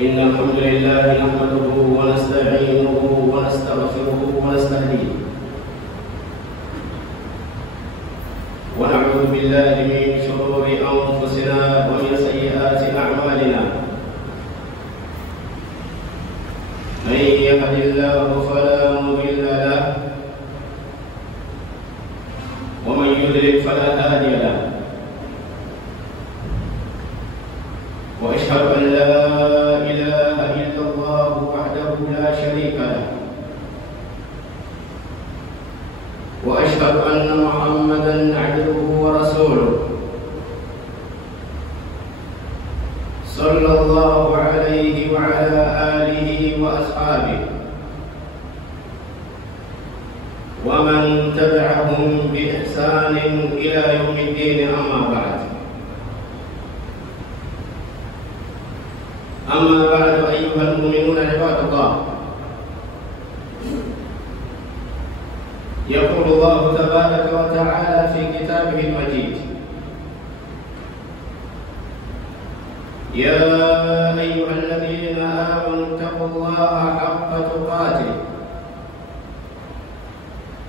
إن الحمد لله نحمده ونستعينه ونستغفره ونستهديه ونعوذ بالله من شرور أنفسنا ومن سيئات أعمالنا. من يهد الله فلا مضل له ومن يضلل فلا هادي له. وأشهد أن لا إله إلا الله وحده لا شريك له، وأشهد أن محمدًا عبده ورسوله صلى الله عليه وعلى آله وأصحابه ومن تبعهم بإحسان إلى يوم الدين. أما بعد أيها المؤمنون عباد الله، يقول الله تبارك وتعالى في كتابه المجيد: يا أيها الذين آمنوا اتقوا الله حق تقاته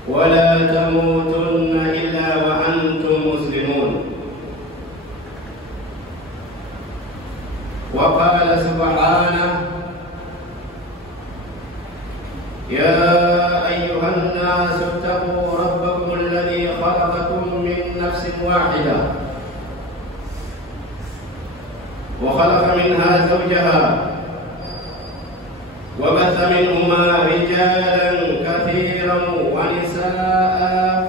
ولا تموتن إلا وأنتم مسلمون. وقال سبحانه: يا أيها الناس اتقوا ربكم الذي خلقكم من نفس واحدة وخلق منها زوجها وبث منهما رجالا كثيرا ونساء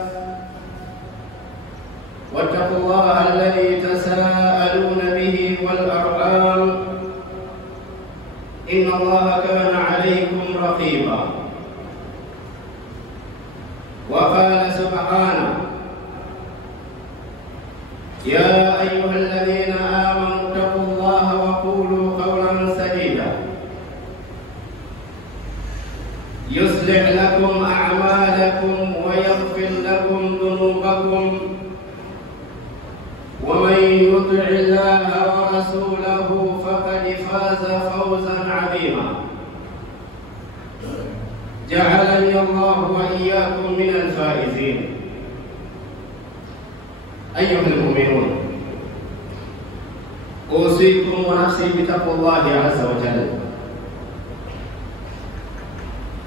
واتقوا الله الذي تساءلون به والأرحام إن الله كان عليكم رقيبا. وقال سبحانه: يا أيها الذين آمنوا اتقوا الله وقولوا قولا سديدا يصلح لكم أعمالكم ويغفر لكم ذنوبكم ومن يطع الله ورسوله فقد فاز فوزا عظيما. جعلني الله وإياكم من الفائزين. أيها المؤمنون، أوصيكم ونفسي بتقوى الله عز وجل،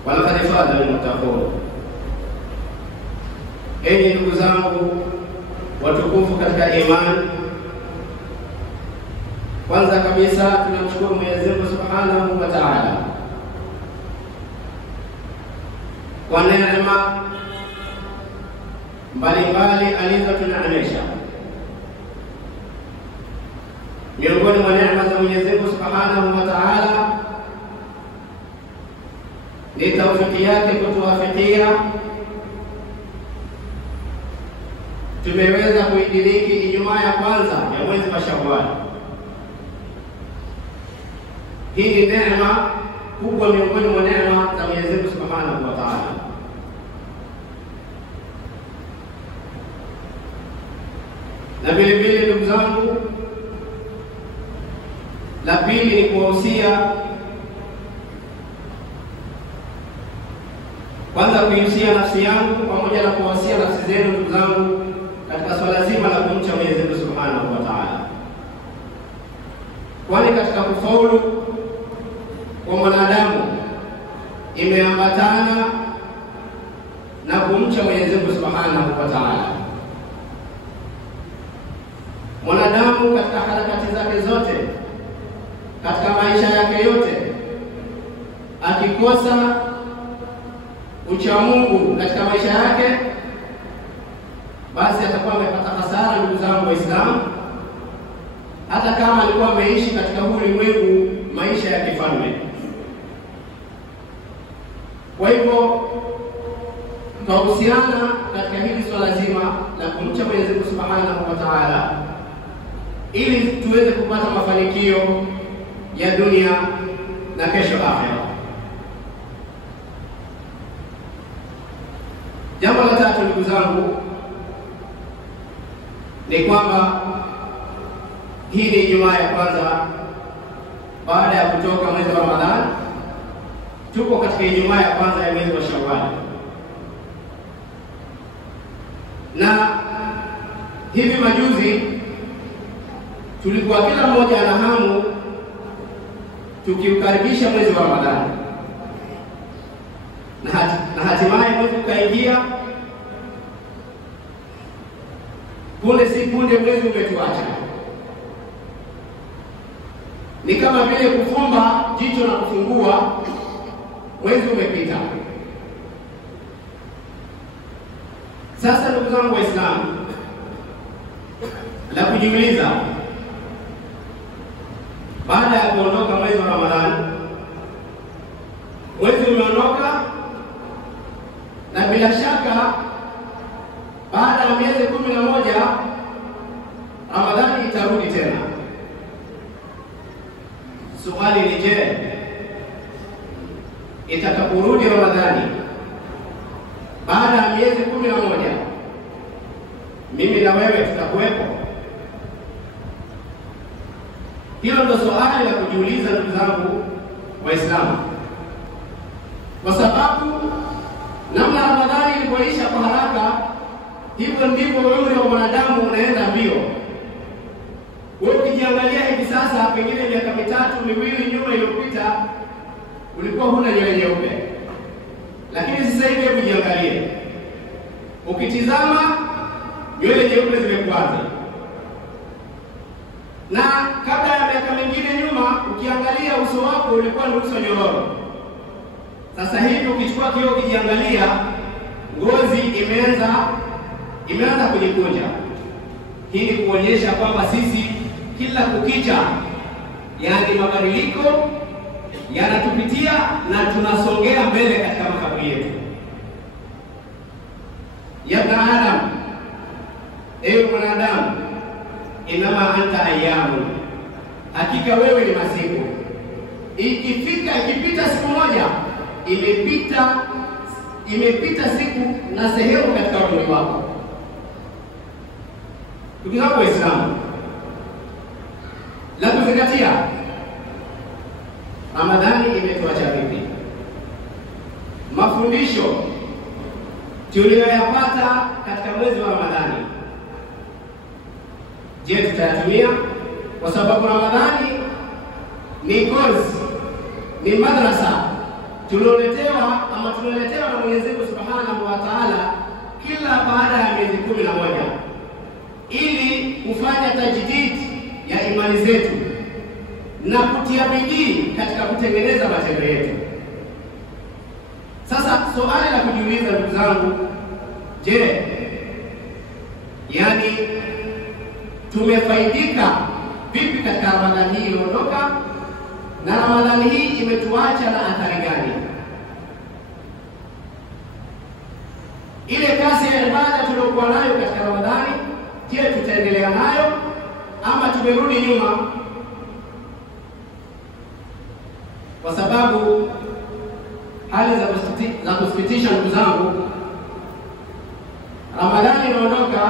ولقد فاز المتقون. Enyi ndugu zangu watukufu katika imani, kwanza kabisa tunamshukuru Mwenyezi Mungu Subhanahu wa Ta'ala kwa neema mbalimbali alizotuneemesha. Miongoni mwa neema za Mwenyezi Mungu Subhanahu wa Ta'ala ni taufiki yake kutuwafikia tumeweza kuidiriki Ijumaa ya kwanza ya mwezi wa Shawwal. Hii ni neema kubwa miongoni mwa neema za Mwenyezi Mungu Subhanahu wa Ta'ala. Na vile vile ndugu zangu, la pili ni kuwahusia, kwanza kuihusia nafsi yangu pamoja na kuwahusia nafsi zenu ndugu zangu katika swala zima la kumcha Mwenyezi Mungu Subhanahu wa Ta'ala. Kwani katika kufaulu kwa mwanadamu imeambatana na kumcha Mwenyezi Mungu Subhanahu wa Ta'ala. Mwanadamu katika harakati zake zote, katika maisha yake yote, akikosa ucha Mungu katika maisha yake, basi atakuwa amepata hasara ndugu zangu Waislamu, hata kama alikuwa ameishi katika ulimwengu maisha ya kifalme. Kwa hivyo tunahusiana katika hili swala zima la kumcha Mwenyezi Mungu Subhanahu wa Ta'ala ili tuweze kupata mafanikio ya dunia na kesho akhera. Jambo la tatu ndugu zangu ni kwamba hii ni Ijumaa ya kwanza baada ya kutoka mwezi wa Ramadhani. Tuko katika Ijumaa ya kwanza ya mwezi wa Shawwal. Na hivi majuzi tulikuwa kila mmoja ana hamu tukiukaribisha mwezi wa Ramadhani. Na hatimaye mwezi ukaingia. Punde si punde mwezi umetuacha. Ni kama vile kufumba jicho na kufungua, mwezi umepita. Sasa ndugu zangu Waislamu, la kujiuliza, baada ya kuondoka mwezi wa Ramadhani, mwezi umeondoka, na bila shaka baada ya miezi 11 Ramadhani itarudi tena. Swali ni je, itakaporudi Ramadhani baada ya miezi 11, mimi na wewe tutakuwepo? Hilo ndio swali la kujiuliza ndugu zangu Waislamu, kwa sababu namna Ramadhani ilipoisha kwa haraka, hivyo ndivyo umri wa mwanadamu unaenda mbio. Wewe ukijiangalia hivi sasa, pengine miaka 3 miwili nyuma iliyopita ulikuwa huna nywele nyeupe, lakini sasa hivi ukijiangalia, ukitizama nywele nyeupe zimekuanza. Na kabla ya miaka mingine nyuma, ukiangalia uso wako ulikuwa ni uso nyororo. Sasa hivi ukichukua kioo ukijiangalia, ngozi imeanza kujikunja. Hii ni kuonyesha kwamba sisi kila kukicha, yani mabadiliko yanatupitia na tunasongea mbele katika makaburi yetu. Ya Adam, ewe mwanadamu, inama anta ayamu, hakika wewe ni masiku. Ikipita siku moja, imepita siku na sehemu katika umri wako. Ndugu zangu Waislamu, la kuzingatia, Ramadhani imetuacha vipi? Mafundisho tuliyoyapata katika mwezi wa Ramadhani, je, tutayatumia? Kwa sababu Ramadhani ni course, ni madrasa tunaletewa na Mwenyezi Mungu Subhanahu wa Ta'ala kila baada ya miezi 11 ili kufanya tajdid ya imani zetu na kutia bidii katika kutengeneza matendo yetu. Sasa swali la kujiuliza ndugu zangu, je, yani tumefaidika vipi katika Ramadhani hii iliyoondoka, na Ramadhani hii imetuacha na athari gani? Ile kasi ya ibada tuliyokuwa nayo katika Ramadhani, je, tutaendelea nayo ama tumerudi nyuma? Kwa sababu hali za kusikitisha ndugu zangu, Ramadhani inaondoka,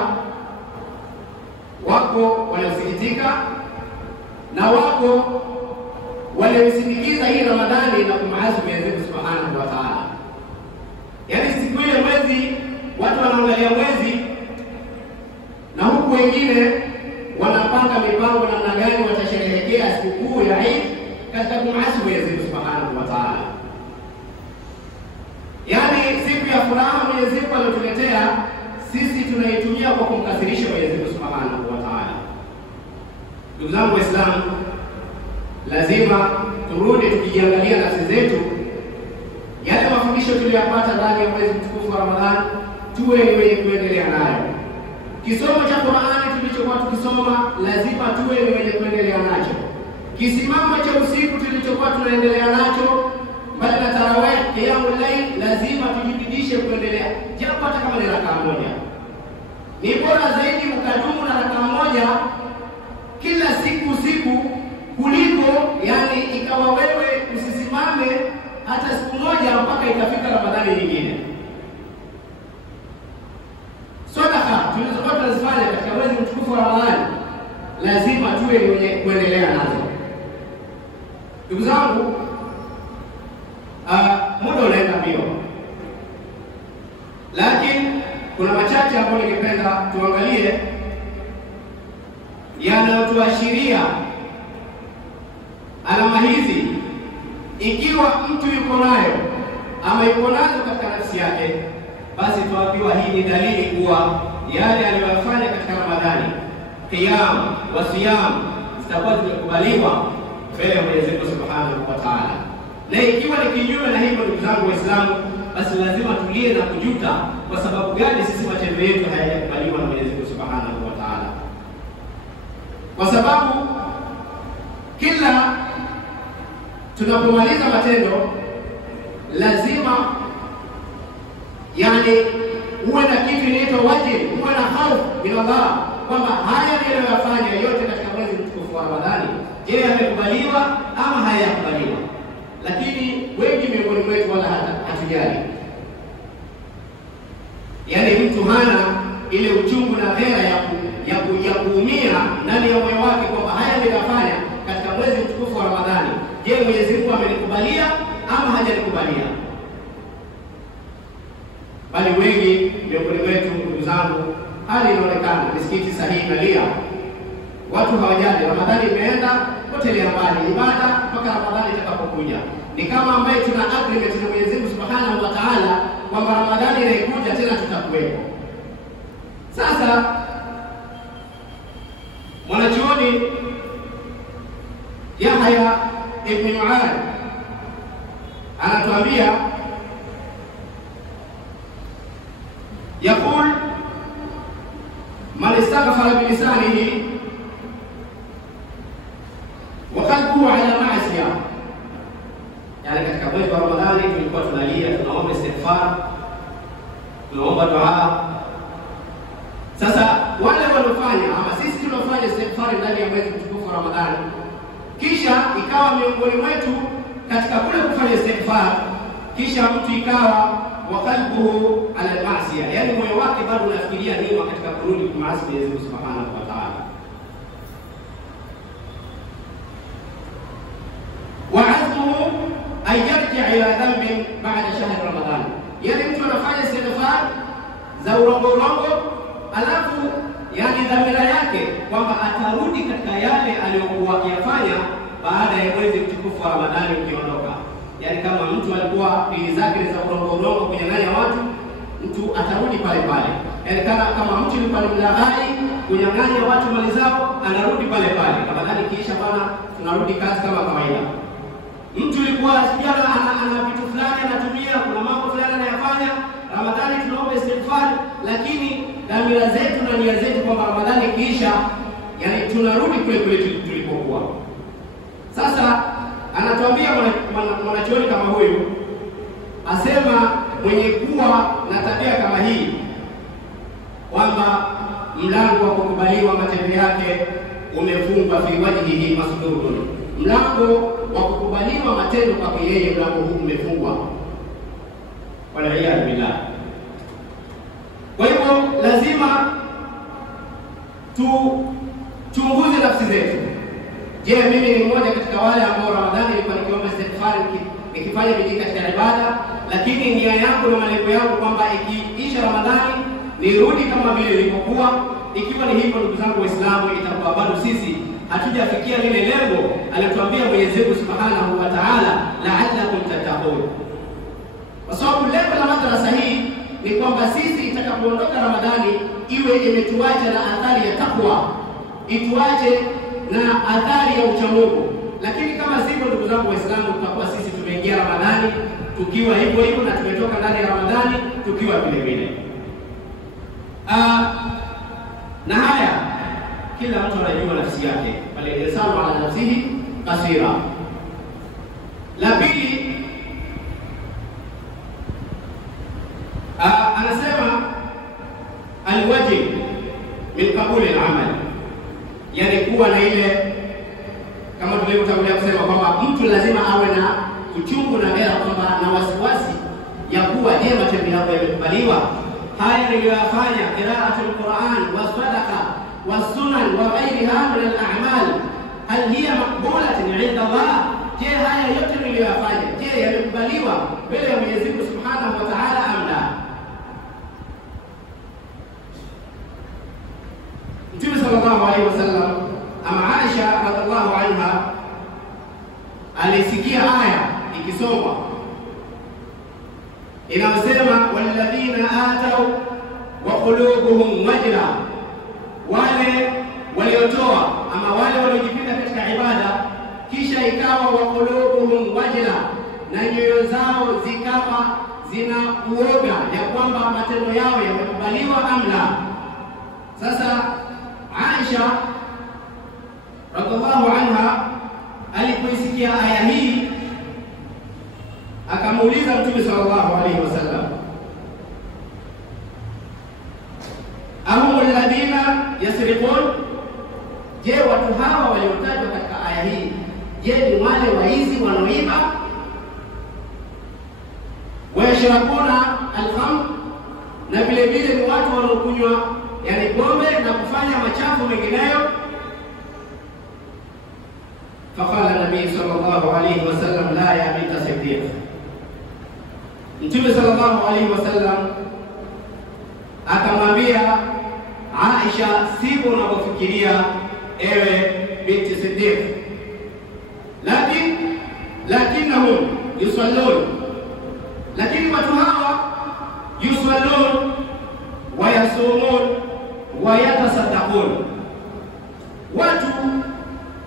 wako waliosikitika na wako waliosindikiza hii Ramadhani na kumasi Mwenyezi Mungu Subhanahu wa Ta'ala. Yaani siku ile mwezi watu wanaangalia mwezi, na huku wengine wanapanga mipango namna gani watasherehekea sikukuu ya Eid katika kumasi Mwenyezi Mungu Subhanahu wa Ta'ala. Yaani siku ya furaha Mwenyezi Mungu aliyotuletea sisi tunaitumia kwa kumkasirisha Mwenyezi Mungu Subhanahu wa Ta'ala. Ndugu zangu Waislamu, lazima turudi tukijiangalia nafsi zetu, yale mafundisho tuliyopata ndani ya mwezi mtukufu wa Ramadhani tuwe ni wenye kuendelea nayo. Kisomo cha Qur'ani tulichokuwa tukisoma lazima tuwe ni wenye kuendelea nacho. Kisimamo cha usiku tulichokuwa tunaendelea nacho, bali na tarawih, qiyamul layl, lazima tujibidishe kuendelea, japo hata kama ni rakaa moja. Ni bora zaidi mkadumu na rakaa moja kila siku kuliko yani ikawa wewe usisimame hata siku moja mpaka ikafika Ramadhani nyingine. Sadaka tulizokuwa tunazifanya katika mwezi mtukufu wa Ramadhani lazima tuwe wenye kuendelea nazo. Ndugu zangu, muda unaenda mbio, lakini kuna machache ambayo ningependa tuangalie yanayotuashiria alama hizi, ikiwa mtu yuko nayo ama yuko nazo katika nafsi yake, basi tuambiwa hii ni dalili kuwa yale aliyofanya katika Ramadhani, qiyam wa siyam, zitakuwa zimekubaliwa mbele ya Mwenyezi Mungu Subhanahu wa Ta'ala. Na ikiwa ni kinyume na hivyo, ndugu zangu Waislamu, basi lazima tulie na kujuta, kwa sababu gani sisi matendo yetu hayajakubaliwa na Mwenyezi Mungu Subhanahu wa Ta'ala. Kwa sababu kila tunapomaliza matendo lazima uwe na kitu inaitwa wajib, uwe na hofu bila Allah kwamba haya niliyoyafanya yote katika mwezi mtukufu wa Ramadhani, je, yamekubaliwa ama hayajakubaliwa? Lakini wengi miongoni mwetu wala hatujali. Mtu hana ile uchungu na ghera ya kuumia ndani ya moyo wake kwamba haya niliyofanya katika mwezi mtukufu wa Ramadhani, je, Mwenyezi Mungu amenikubalia ama hajanikubalia? Bali wengi miongoni mwetu, ndugu zangu, hali inaonekana misikiti sahihi inalia, watu hawajali. Ramadhani imeenda, hoteli ya mbali ibada mpaka Ramadhani itakapokuja. Ni kama ambaye tuna agreement na Mwenyezi Mungu Subhanahu wa Ta'ala kwamba Ramadhani inaikuja tena tutakuwepo. Sasa mwanachuoni Yahya ibn Mu'adh anatuambia, يقول من استغفر بلسانه وقلبه على معصية. katika mwezi wa Ramadhani tulikuwa tunalia, tunaomba istighfar, tunaomba dua. Sasa wale waliofanya ama sisi tunafanya istighfar ndani ya mwezi mtukufu wa Ramadhani, kisha ikawa miongoni mwetu katika kule kufanya istighfar, kisha mtu ikawa waqalbuhu ala al-ma'siyah, moyo wake bado unafikiria nini katika kurudi kumasi Mwenyezi Mungu Subhanahu wa Ta'ala. Wa azmuhu an yarji' ila dhanbin ba'da shahr Ramadhan, mtu anafanya istighfar za urongo, alafu dhamira yake kwamba atarudi katika yale aliyokuwa akiyafanya baada ya mwezi mtukufu wa Ramadhani ukiondoka. Kama mtu alikuwa pili zake za urongo kunyang'anya watu, mtu atarudi pale pale. Kama mtu alikuwa ni mlaghai, kunyang'anya watu mali zao, anarudi pale pale. Ramadhani kisha bwana, tunarudi kazi kama kawaida. Mtu alikuwa sijana ana vitu fulani anatumia, kuna mambo fulani anayafanya, Ramadhani tunaomba istighfar, lakini dhamira zetu na nia zetu kwa Ramadhani kisha tunarudi kule tulipokuwa. Sasa anatuambia mwanachuoni kama huyu, asema mwenye kuwa na tabia kama hii kwamba mlango wa kukubaliwa matendo yake umefungwa, fi wajhihi masdurun, mlango wa kukubaliwa matendo kwa yeye, mlango huu umefungwa, wala iyad billah. Kwa hivyo lazima tuchunguze nafsi zetu. Je, mimi ni mmoja katika wale ambao Ramadhani ilikuwa nikiomba istighfar, nikifanya bidii katika ibada, lakini nia yangu na malengo yangu kwamba ikiisha Ramadhani nirudi kama vile nilipokuwa? Ikiwa ni hivyo, ndugu zangu Waislamu, itakuwa bado sisi hatujafikia lile lengo aliyotuambia Mwenyezi Mungu Subhanahu wa Ta'ala, la'allakum tattaqun. Kwa sababu lengo la madrasa hii ni kwamba sisi itakapoondoka Ramadhani iwe imetuacha na athari ya takwa, ituache na athari ya uchamungu. Lakini kama sivyo, ndugu zangu Waislamu, tutakuwa sisi tumeingia Ramadhani tukiwa hivyo na tumetoka ndani ya Ramadhani tukiwa vile vile. Na haya kila mtu anajua nafsi yake, bali insanu ala nafsihi basira. La pili, anasema alwajib min qabul al-amal, kuwa na ile kama tulivyotangulia kusema kwamba mtu lazima awe na uchungu na ghera kwamba na wasiwasi ya kuwa je, matendo yako yamekubaliwa? Haya niliyoyafanya, qira'atul Qur'an wa sadaqa wa sunan wa ghayriha min al-a'mal, hal hiya maqbulatun 'inda Allah? Je, watakubaliwa mbele ya Mwenyezi Mungu Subhanahu wa Ta'ala amla. Mtume sallallahu alaihi wasallam ama Aisha radhiallahu anha alisikia aya ikisomwa inasema walladhina atau wa qulubuhum wajla, wale waliotoa ama wale waliojipinda katika ibada kisha ikawa wa qulubuhum wajla, na nyoyo zao zikawa zina uoga ya kwamba matendo yao yamekubaliwa amla. Sasa Aisha radhiallahu anha alipoisikia aya hii akamuuliza Mtume sallallahu alaihi wasallam, ahum alladhina yasriqun, je, watu hawa waliotajwa katika aya hii, je, ni wale waizi wanaoiba? Wayashrabuna alkhamr, na vile vile ni watu wanaokunywa yani pombe na kufanya machafu mengineyo? Faqala Nabii sallallahu alaihi wasallam la ya binta Siddiq, Mtume sallallahu alaihi wasallam akamwambia Aisha, sivyo unavyofikiria ewe binti Siddiq, lakinnahum yusallun, lakini watu hawa yusallun wa yasumun wa yatasaddaqun. Watu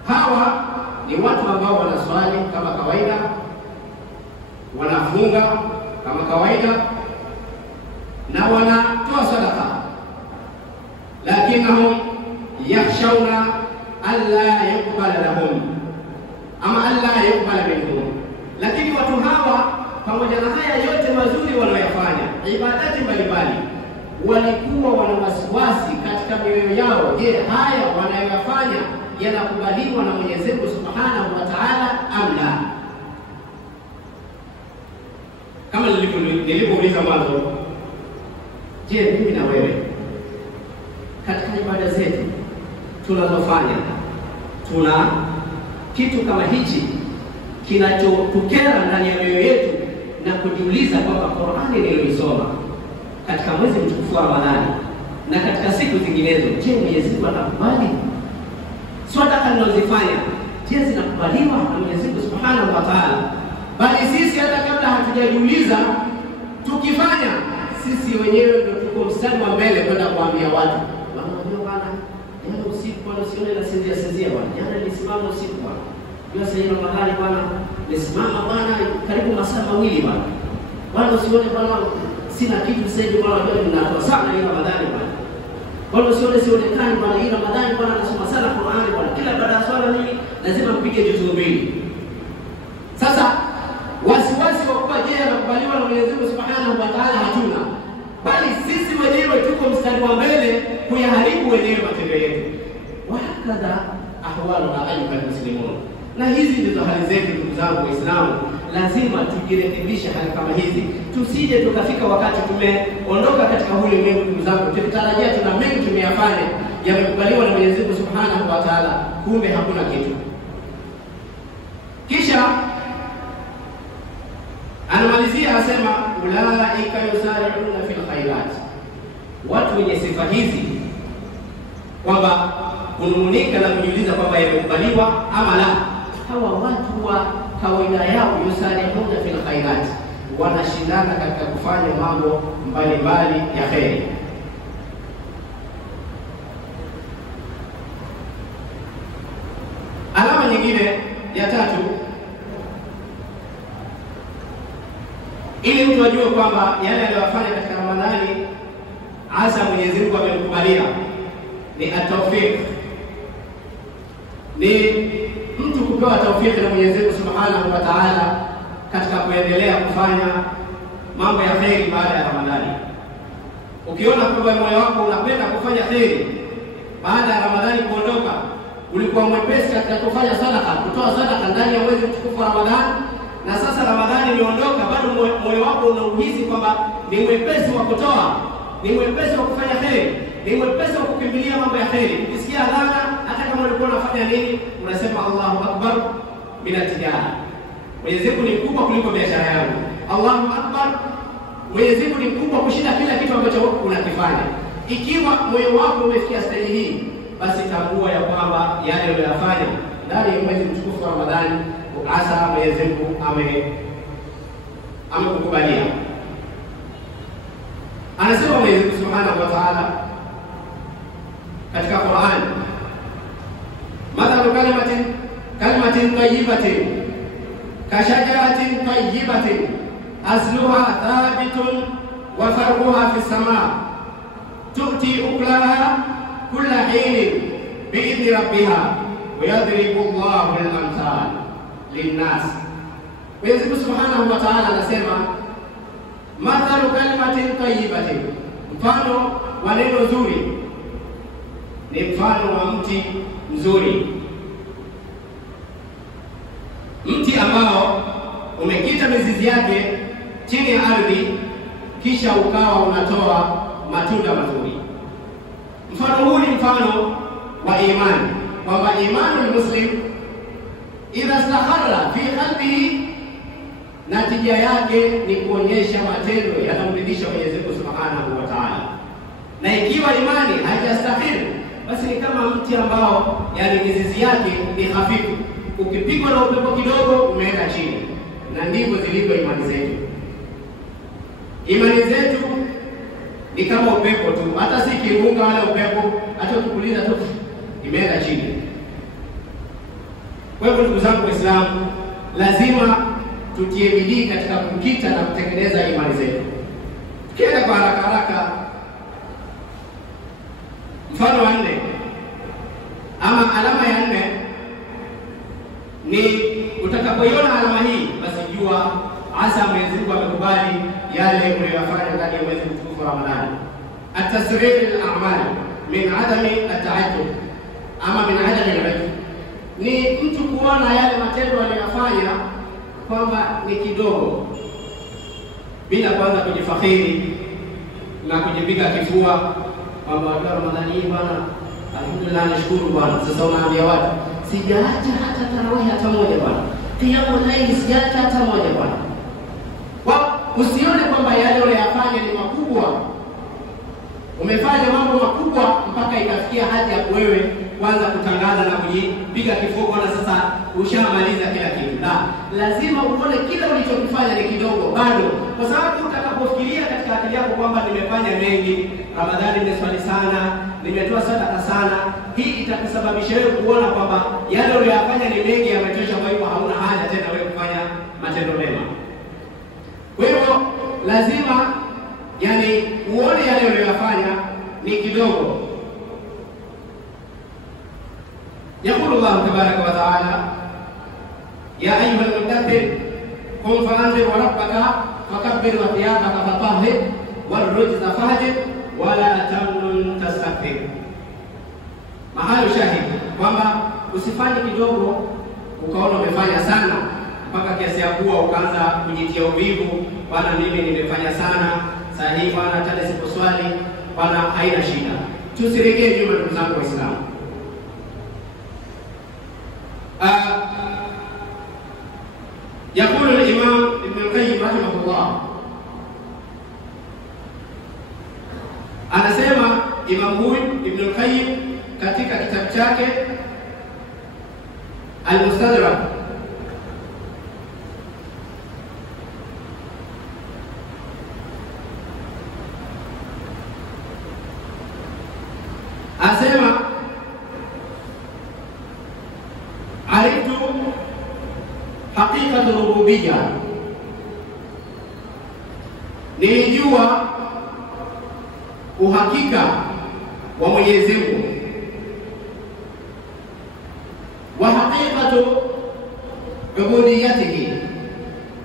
hawa ni watu ambao wanaswali kama kawaida, wanafunga kama kawaida, na wanatoa sadaka, lakinnahum yakhshawna alla yuqbala lahum ama alla yuqbala minhum. Lakini watu hawa pamoja na haya yote mazuri wanayofanya, ibadati mbalimbali, walikuwa wana wasiwasi katika mioyo yao, je, haya wanayofanya yanakubaliwa na Mwenyezi Mungu Subhanahu wa Ta'ala amla? Kama nilivyouliza mwanzo, je, mimi na wewe katika ibada zetu tunazofanya, tuna kitu kama hichi kinachotukera ndani ya mioyo yetu na kujiuliza kwamba Qur'ani niliyoisoma katika mwezi mtukufu wa Ramadhani na katika siku zinginezo, je, Mwenyezi Mungu atakubali? Sadaka ninazofanya, je, zinakubaliwa na Mwenyezi Mungu Subhanahu wa Ta'ala? Bali sisi hata kabla hatujajiuliza, tukifanya sisi wenyewe ndio tuko mstari wa mbele kwenda kuambia watu, bwana, jana usiku bwana usione na sinzia bwana, jana nilisimama usiku bwana, ndio sasa hivi mahali bwana nisimama bwana karibu masaa mawili bwana usione bwana sina kitu sasa hivi bwana, ndio ninatoa sana hii Ramadhani bwana usione sionekani bwana, hii Ramadhani bwana nasoma sana Qur'ani bwana, kila baada ya swala mimi lazima mpige juzuu mbili. Sasa wasiwasi wa kuwa je anakubaliwa na Mwenyezi Mungu Subhanahu wa Ta'ala hatuna, bali sisi wenyewe tuko mstari wa mbele kuyaharibu wenyewe matendo yetu. Wakadha ahwaluna ayyuha almuslimun, na hizi ndizo hali zetu ndugu zangu Waislamu. Lazima tujirekebishe hali kama hizi, tusije tukafika wakati tumeondoka katika huu ulimwengu ndugu zangu tukitarajia tuna mengi tumeyafanya yamekubaliwa na Mwenyezi Mungu Subhanahu wa Ta'ala, kumbe hakuna kitu. Kisha anamalizia asema ulaika yusari'una fil khairat, watu wenye sifa hizi kwamba kunung'unika na kujiuliza kwamba yamekubaliwa ama la, hawa watu wa kawaida yao yusari'una fil khairat, wanashindana katika kufanya mambo mbalimbali ya kheri. Alama nyingine ya tatu, ili mtu ajue kwamba yale aliyofanya katika Ramadhani hasa Mwenyezi Mungu amemkubalia, ni at-tawfiq, ni mtu kupewa tawfiki na Mwenyezi Mungu Subhanahu wa Ta'ala katika kuendelea kufanya mambo ya kheri baada ya Ramadhani. Ukiona kwamba moyo wako unapenda kufanya kheri baada ya Ramadhani kuondoka, ulikuwa mwepesi katika kufanya sadaka, kutoa sadaka ndani ya mwezi mtukufu wa Ramadhani, na sasa Ramadhani imeondoka, bado moyo wako unauhisi kwamba ni mwepesi wa kutoa, ni mwepesi wa kufanya kheri, ni mwepesi wa kukimbilia mambo ya kheri. Ukisikia adhana, hata kama ulikuwa unafanya nini, unasema Allahu Akbar bila tijara, Mwenyezi Mungu ni mkubwa kuliko biashara yangu. Allahu Akbar, Mwenyezi Mungu ni mkubwa kushinda kila kitu ambacho unakifanya. Ikiwa moyo wako umefikia stage hii, basi tambua ya kwamba yale unayofanya ndani ya mwezi mtukufu wa Ramadhani hasa Mwenyezi Mungu amekukubalia. Anasema Mwenyezi Mungu Subhanahu wa Ta'ala katika Qur'an, mathalu kalimatin tayyibatin kashajaratin tayyibatin asluha thabitun wa far'uha fis samaa tu'ti ukulaha kulla hinin bi'idhni rabbiha wa yadribu Allahu al-amthal lin-nas. Mwenyezi Mungu Subhanahu wa Ta'ala anasema mathalu kalimatin tayyibatin, mfano wa neno zuri ni mfano wa mti mzuri, mti ambao umekita mizizi yake chini ya ardhi kisha ukawa unatoa matunda mazuri. Mfano huu ni mfano wa imani, kwamba imani muslim idha istaqarra fi qalbihi, natija yake ni kuonyesha matendo yanamridhisha Mwenyezi Mungu Subhanahu wa Ta'ala. Na ikiwa imani haijastahili, basi ni kama mti ambao yani mizizi yake ni hafifu, ukipigwa na upepo kidogo umeenda chini. Na ndivyo zilivyo imani zetu. Imani zetu ni kama upepo tu, hata si kimbunga wala upepo, hata ukipuliza tu imeenda chini. Kwa hivyo ndugu zangu Waislamu, lazima tutie bidii katika kukita na kutengeneza imani zetu. Tukienda kwa haraka haraka, mfano wa 4 ama alama ya 4 ni utakapoiona alama hii, basi jua hasa Mwenyezi Mungu amekubali yale uliyofanya ndani ya mwezi mtukufu wa Ramadhani. At-tasghir al-a'mal min adami at-ta'addud ama min adami al-'udhr, ni mtu kuona yale matendo aliyofanya kwamba ni kidogo, bila kwanza kujifakhiri na kujipiga kifua kwamba Ramadhani hii bwana, alhamdulillah, nashukuru bwana. Sasa unaambia watu sijaacha hata tarawih hata moja bwana, qiyamul layl sijaacha hata moja bwana. Usione kwamba yale unayofanya ni makubwa, umefanya mambo makubwa mpaka ikafikia haja ya wewe kwanza kutangaza na kujipiga kifua bwana, sasa ushamaliza kila kitu. Lazima uone kila ulichokifanya ni kidogo bado, kwa sababu utakapofikiria katika akili yako kwamba nimefanya mengi, Ramadhani nimeswali sana, nimetoa sadaka sana, hii itakusababisha wewe kuona kwamba yale uliyofanya ni mengi, yametosha, kwa hivyo hauna haja tena wewe kufanya matendo mema. Kwa hivyo lazima yani uone yale uliyofanya ni kidogo. يقول الله تبارك وتعالى يا أيها المدثر قم فأنذر وربك فكبر وثيابك فطهر والرجز فهجر ولا تمنن تستكثر. Mahali shahidi kwamba usifanye kidogo ukaona umefanya sana mpaka kiasi ya kuwa ukaanza kujitia uvivu, bwana mimi nimefanya sana, sasa hivi bwana hata nisiposwali bwana haina shida. Tusiregee nyuma ndugu zangu Waislamu. يقول الإمام ابن القيم رحمه الله، anasema Imam huyu Ibn al-Qayyim katika kitabu chake Al-Mustadrak, asema ariftu haqiqatu rububiyya, nilijua uhakika wa Mwenyezi Mungu, wa haqiqatu ubudiyyatihi,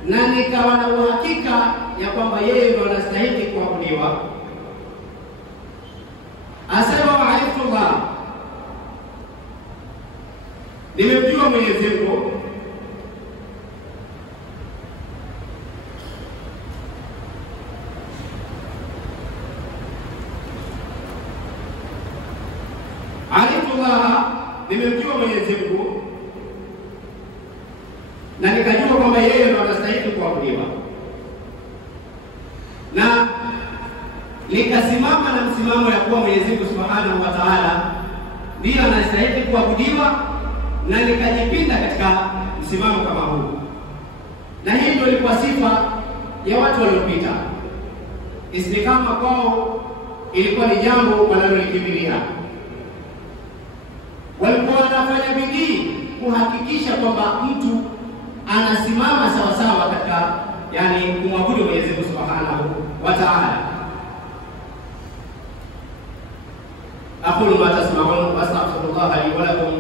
na nikawa na uhakika ya kwamba yeye ndiye anastahili kuabudiwa. Asema wa'arifullah, nimemjua Mwenyezi Mungu, nimemjua Mwenyezi Mungu na nikajua kwamba yeye ndiye anastahili kuabudiwa. na likasimama na msimamo ya kuwa Mwenyezi Mungu Subhanahu wa Ta'ala ndiye anastahili kuabudiwa, na likajipinda katika msimamo kama huu. Na hii ndio ilikuwa sifa ya watu waliopita. Istiqama kwao ilikuwa ni jambo wanalolikimbilia. Walikuwa wanafanya bidii kuhakikisha kwamba mtu anasimama sawa sawa katika kumwabudu Mwenyezi Mungu Subhanahu wa Ta'ala. أقول ما تسمعون وأستغفر الله لي ولكم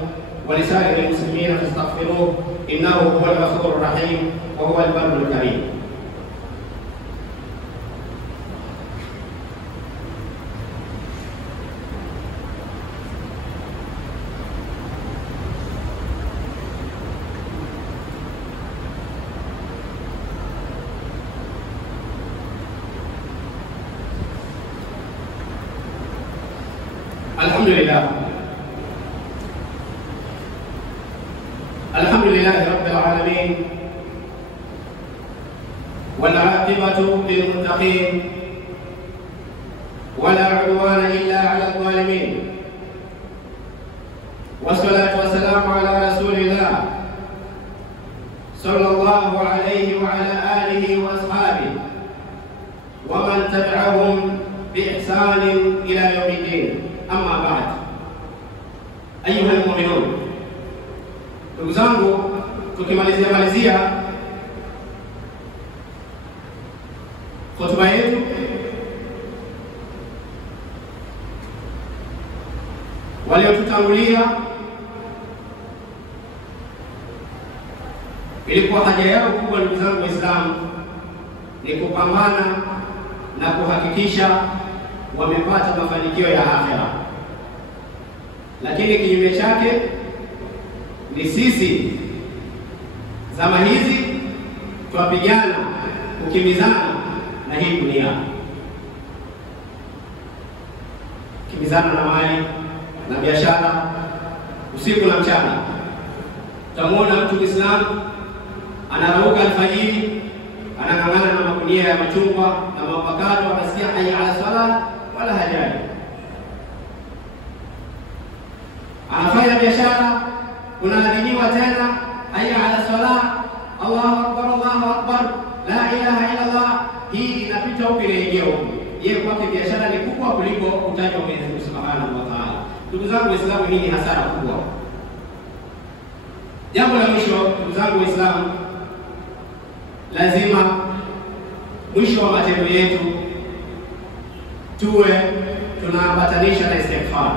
ولسائر المسلمين فاستغفروه إنه هو الغفور الرحيم وهو البر الكريم. الحمد لله رب العالمين، والعاقبة للمتقين، ولا عدوان إلا على الظالمين، والصلاة والسلام على رسول الله صلى الله عليه وعلى آله وأصحابه ومن تبعهم بإحسان إلى يوم الدين. أما بعد، أيها المؤمنون، ndugu zangu, tukimalizia hotuba yetu, waliotutangulia ilikuwa haja yao kubwa, ndugu zangu Waislamu, ni kupambana na kuhakikisha wamepata mafanikio ya akhera. Lakini kinyume chake ni sisi zama hizi twapigana kukimbizana na hii dunia, kimbizana na mali na biashara usiku na mchana. Utamuona mtu Muislamu anarauka alfajiri, anang'ang'ana na magunia ya machungwa na mapakato, anasikia hayya ala sala wala hajali. Anafanya biashara, unaadhiniwa tena hayya ala sala, Allahu akbar, Allahu akbar, la ilaha illa Allah. Hii inapita huko ile huko. Yeye kwake biashara ni kubwa kuliko kutajwa Mwenyezi Mungu Subhanahu wa Ta'ala. Ndugu zangu Waislamu, hii ni hasara kubwa. Jambo la mwisho, ndugu zangu Waislamu, lazima mwisho wa matendo yetu tuwe tunaambatanisha na istighfar.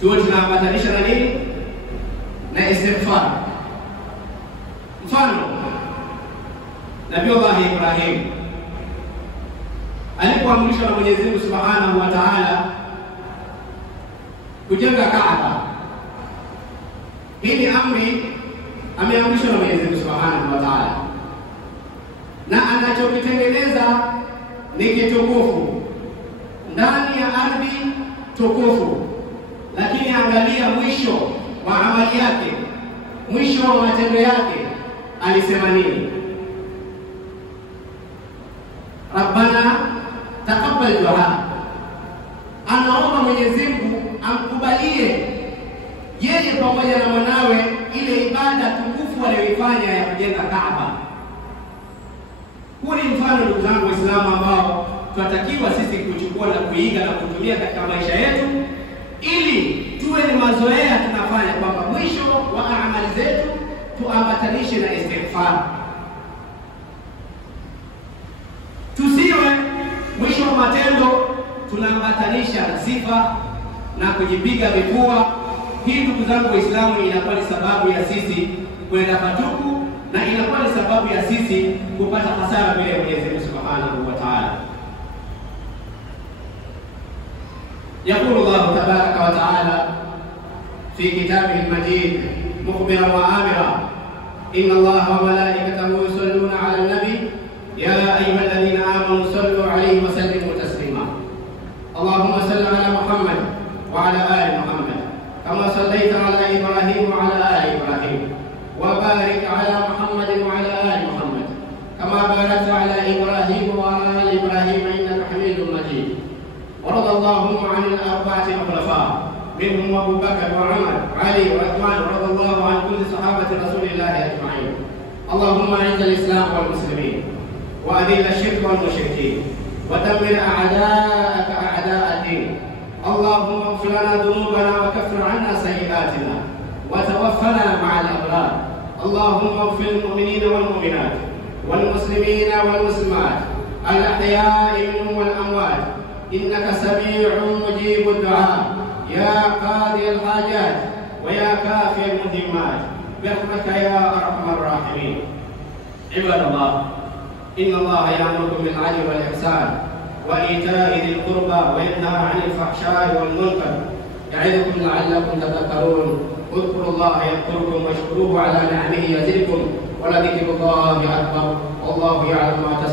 Tuwe tunaambatanisha na nini? Na istighfar. Mfano, Nabii Allah Ibrahim alipoamrishwa na Mwenyezi Mungu Subhanahu wa Ta'ala kujenga Kaaba, hii ni amri ameamrishwa na Mwenyezi Mungu Subhanahu wa Ta'ala, na anachokitengeneza ni kitukufu ndani ya ardhi tukufu. Lakini angalia mwisho wa amali yake, mwisho wa matendo yake, alisema nini? Rabbana taqabbal du'a. Anaomba Mwenyezi Mungu amkubalie yeye pamoja na mwanawe ile ibada tukufu aliyoifanya ya kujenga Kaaba. Huu ni mfano, ndugu zangu Waislamu, ambao tunatakiwa sisi kuchukua na kuiga na kutumia katika maisha yetu, ili tuwe ni mazoea tunafanya kwamba mwisho wa amali zetu tuambatanishe na istighfar. Tusiwe mwisho wa matendo tunaambatanisha na sifa na kujipiga vifua. Hii, ndugu zangu Waislamu, inakuwa ni sababu ya sisi kwenda patupu, na inakuwa ni sababu ya sisi kupata hasara mbele ya Mwenyezi Mungu Subhanahu wa Ta'ala. يقول الله تبارك وتعالى في كتابه المجيد مخبرا وآمرا: إن الله وملائكته يصلون على النبي يا أيها الذين آمنوا صلوا عليه وسلموا تسليما. اللهم صل على محمد وعلى آل محمد كما صليت على إبراهيم وعلى آل إبراهيم، وبارك على محمد وعلى آل محمد كما باركت على اللهم عن الأربعة الخلفاء منهم أبو بكر وعمر وعلي وعثمان رضي الله عن كل صحابة رسول الله أجمعين. اللهم أعز الإسلام والمسلمين وأذل الشرك والمشركين ودمر أعداءك أعداء الدين. اللهم اغفر لنا ذنوبنا وكفر عنا سيئاتنا وتوفنا مع الأبرار. اللهم اغفر للمؤمنين والمؤمنات والمسلمين والمسلمات الأحياء منهم والأموات، إنك سميع مجيب الدعاء يا قاضي الحاجات ويا كافي المهمات برحمتك يا أرحم الراحمين. عباد الله، إن الله يأمركم بالعدل والإحسان وإيتاء ذي القربى وينهى عن الفحشاء والمنكر يعظكم لعلكم تذكرون. اذكروا الله يذكركم واشكروه على نعمه يزدكم ولذكر الله أكبر والله يعلم ما تصنعون.